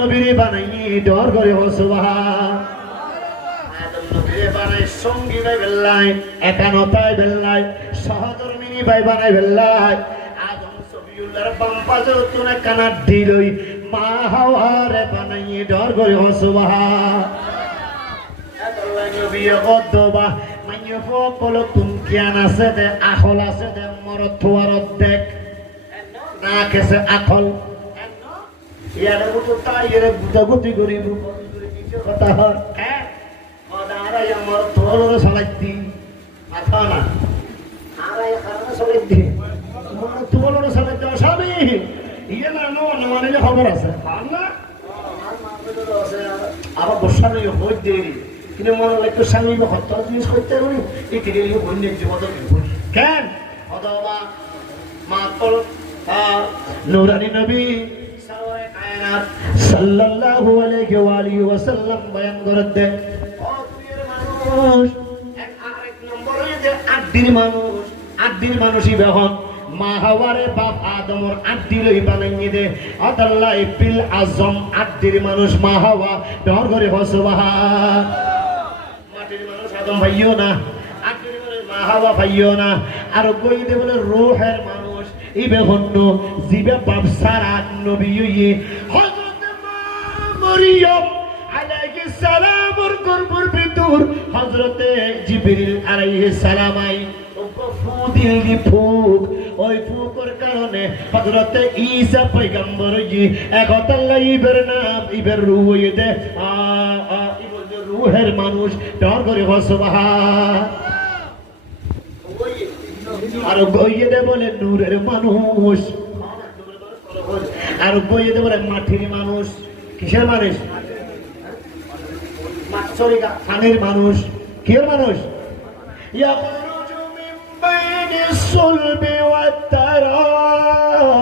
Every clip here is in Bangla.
নবীরে বানাইয়ে ডর করে সুবহান আদম নবীরে বানাই সঙ্গী ভাই বেল্লাই একানতায় বেল্লাই সহধর্মিনী ভাই বানাই বেল্লাই আদম সবিউল্লাহর বাম পাজর তুনে কানাত দিলই মা হাওয়ারে বানাইয়ে ডর করে সুবহান আল্লাহ নবী গদবা মাইয়ে ফপলো তুমকিয়ান আছে দে আখল আছে দে মরত থুয়ারত দেখ না কেসে আখল ইয়ারে বুটো তাইরে বুটাগুটি গরিব কথা হয় হ্যাঁ ওদারা আমার তোলরে সলাইতি মাথা না আরাই খানা সলাইতি মন তোলরে সলাইতি সবই ইয়ে না নো মানে খবর আছে না আবার বর্ষা নেই হই দেরি কিন্তু মনে লাগতো সামনে হত্যা জিনিস করতে পারি এই কিনে বন্যে জীবত কেন অথবা মাতল নূরানী নবী সাল্লাল্লাহু আলাইহি ওয়া আলিহি ওয়াসাল্লাম বয়ান করতে ও দুনিয়ার মানুষ এক নম্বরে যে আদির মানুষই বেহন মা হাওয়ারে বাপ আদমর আদি লই বানাইয়ে দে আল্লাহ বিল আজম আদির মানুষ মা হাওয়া ডর করে সুবহান মাটির মানুষ আদম ভাইও না আদির মানুষ মা হাওয়া ভাইও না আর কই দে বলে রূহের মানুষ ইবে হন্ন জিবে বাপ সারা নবী হযরত মরিয়ম আলাইহিস সালামের গর্ভের ভিতর হযরতে জিবরিল আলাইহিস সালাম আই ফুদিলি ফুক ওই ফুকের কারণে হযরতে ঈসা পয়গম্বর জি একতাল্লাহ ইবের নাম ইবের রূহ দে ইবনে রূহের মানুষ ডর করে সুবহান আর গইয়ে দে বলে নূরের মানুষ আর গইয়ে দে বলে মাটির মানুষ কিসের মানুষ মাছরি খানের মানুষ কিসের মানুষ ইয়াখরুজু মিন বাইনিস সুলবি ওয়াত তারাইব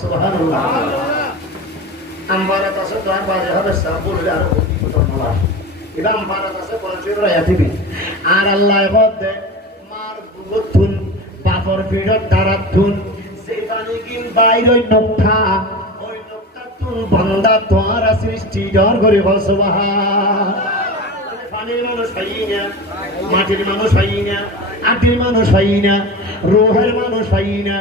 সুবহানাল্লাহ আমবারাত আছে তো আমবারে হবে সাবুল আর সুবহানাল্লাহ এটা আমবারাত আছে পরিচয় রায়াতিবি আর আল্লাহ বদে মার বুগুতুন বাপর পিড়ত দারাতুন সেখানে কিন বাইরই নকথা ওই নকথাতুন বান্দা তোর সৃষ্টি ডর করে সুবহান পানির মানুষ পাই না মাটির মানুষ পাই না আটির মানুষ পাই না রূহের মানুষ পাই না